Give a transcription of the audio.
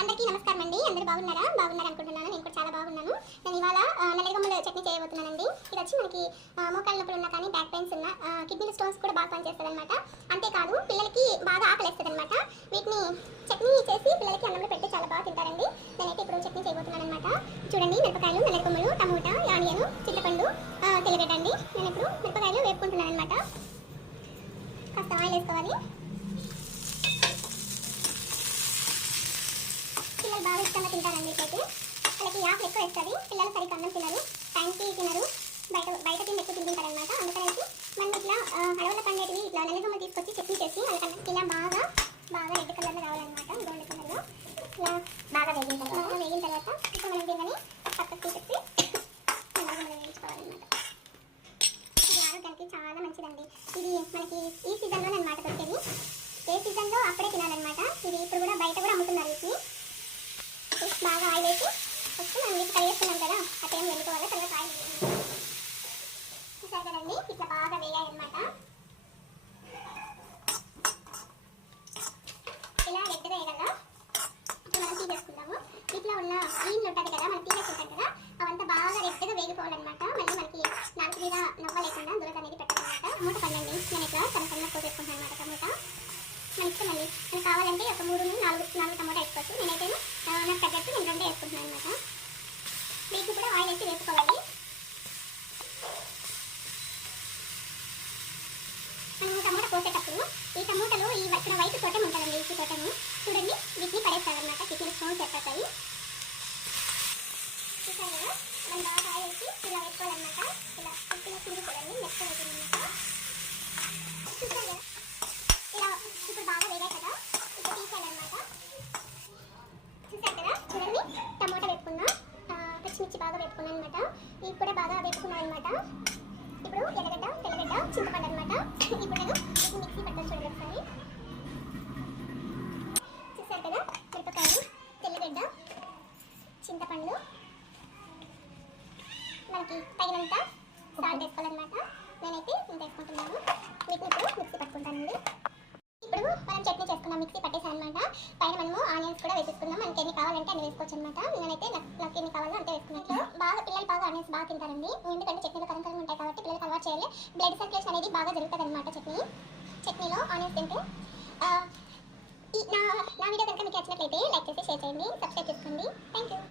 అందరికీ నమస్కారం అండి. అందరూ బాగున్నారా? బాగున్నారు అనుకుంటున్నాను. నేను కూడా చాలా బాగున్నాను. నేను ఇవాళ నల్లగొమ్మల చట్నీ చేయబోతున్నానండి. ఇది వచ్చి మనకి మోకాళ్ళ నొప్పులు ఉన్నా కానీ బ్యాక్ పెయిన్స్ ఉన్నా కిడ్నీ స్టోన్స్ కూడా బాగా పనిచేస్తుంది అనమాట. అంతేకాదు పిల్లలకి బాగా ఆకలిస్తుంది అనమాట. వీటిని చట్నీ చేసి పిల్లలకి అన్నంలో పెట్టి చాలా బాగా తింటారండి. నేనైతే ఇప్పుడు చట్నీ చేయబోతున్నాను అనమాట. చూడండి, మిరపకాయలు, నల్లగొమ్మలు, టమోటా, ఆనియన్, చింతపండు, తెల్లగడ్డ అండి. నేను ఇప్పుడు మిరపకాయలు వేపుకుంటున్నాను అనమాట. కాస్త ఆయిల్ వేసుకోవాలి. పిల్లలు బాగా ఇష్టంగా తింటారండి. అయితే వాళ్ళకి ఆకులు ఎక్కువ వేస్తుంది. పిల్లలు సరిగ్గా అన్నం తినరు, టైంకి తినరు, బయట తిని ఎక్కువ తింటారనమాట. అందుకనేసి మనం ఇట్లా అడవుల పండేటివి ఇట్లా నల్లగొమ్మలు తీసుకొచ్చి చట్నీ చేసి వాళ్ళకన్నా ఇలా బాగా రెడ్ కలర్లో రావాలన్నమాట. గోల్డ్ కలర్లో ఇలా బాగా వేగిన తర్వాత ఇప్పుడు మనం దీన్ని పక్కకు తీసేసి నల్లగొమ్మలు వేయించుకోవాలన్నమాట. ఇది ఆరోగ్యానికి చాలా మంచిదండి. ఇది మనకి ఈ సీజన్లో అన్నమాట దొరికేది. ఏ సీజన్లో అప్పుడే తినాలన్నమాట. ఇది ఇప్పుడు కూడా బయట కూడా అమ్ముతున్నారు. వీటిని బాగా ఆయిల్ వేసి ఫస్ట్ మనం వీటి ఫ్రై చేస్తున్నాం కదా, అదేం వెళ్ళిపోవాలి. తర్వాత ఆయిల్ చూసారు కదండి, ఇట్లా బాగా వేయాలన్నమాట. ఇలా రెడ్గా వేయగల ఇప్పుడు మనం తీసేసుకుందాము. ఇట్లా ఉన్న గ్రీన్లు ఉంటుంది కదా, మనం తీసేసుకుంటాం కదా, అవంతా బాగా రెడ్గా వేగిపోవాలన్నమాట. మళ్ళీ మనకి నాలుగు మీద నవ్వ లేకుండా దురద అనేది పెట్టాలన్నమాట. టమోటా పండండి, నేను ఇట్లా సన్న కోసేసుకుంటాను అనమాట. టమోటా మన ఇష్టం అండి. మనకు కావాలంటే ఒక 3-4 టమోటా వేసుకోవచ్చు. నేనైతే నాకు తగ్గట్టు నేను 2 వేసుకుంటున్నాను అనమాట. వీటిని కూడా ఆయిల్ వేసి వేసుకోవాలి. మనం టమోటా కోసేటప్పుడు ఈ టమోటాలో ఈ ఇక్కడ వైట్ తోటం ఉంటుందండి. ఈ తోటము చూడండి, వీటిని పడేస్తారనమాట. కిడ్నీ స్టోన్స్ ఏర్పడతాయి. చూసారు కదా, మనం బాగా ఆయిల్ వేసి ఇలా వేసుకోవాలన్నమాట. ఇలా ఉప్పిన కింది చూడండి, నెక్స్ట్ అవుతుందన్నమాట. చూసారు కదా, ఇలా ఇప్పుడు బాగా వేగాయి కదా, ఇప్పుడు తీసేయాలన్నమాట. చూసారు కదా, చూడండి, టమోటా వేపుకున్నాం, పచ్చిమిర్చి బాగా వేపుకున్నాం అనమాట. ఇవి కూడా బాగా వేపుకున్నాం అనమాట. ఇప్పుడు ఎర్రగడ్డ, తెల్లగడ్డ, చింతపండు అనమాట. ఇప్పుడు నేను వీటిని మిక్సీ పట్టాను చూడండి ఒకసారి. చూసారు కదా, మిరపకాయలు, తెల్లగడ్డ, చింతపండు, మనకి తగినంత సాల్ట్ వేసుకోవాలన్నమాట. నేనైతే ఇంత వేసుకుంటున్నాను. వీటిని ఇప్పుడు మిక్సీ పట్టుకుంటానండి. ఇప్పుడు మనం చట్నీ చేసుకున్నాం, మిక్సీ పట్టేసాను అనమాట. పైన మనము ఆనియన్స్ కూడా వేసుకున్నాం. మనకి ఎన్ని కావాలంటే అన్ని వేసుకోవచ్చు అనమాట. నేనైతే నాకు ఎన్ని కావాలో అంతే వేసుకున్నట్లు. పిల్లలు బాగా ఆనియన్స్ బాగా తింటారండి. ఎందుకంటే చట్నీలో కరంకరంగా ఉంటాయి కాబట్టి పిల్లలకు అలవాటు చేయాలి. బ్లడ్ సర్క్యులేషన్ అనేది బాగా జరుగుతుంది అనమాట చట్నీలో ఆనియన్స్ తింటే. నా వీడియో కనుక మీకు నచ్చినట్లయితే లైక్ చేసి షేర్ చేయండి, సబ్స్క్రైబ్ చేసుకోండి. Thank you.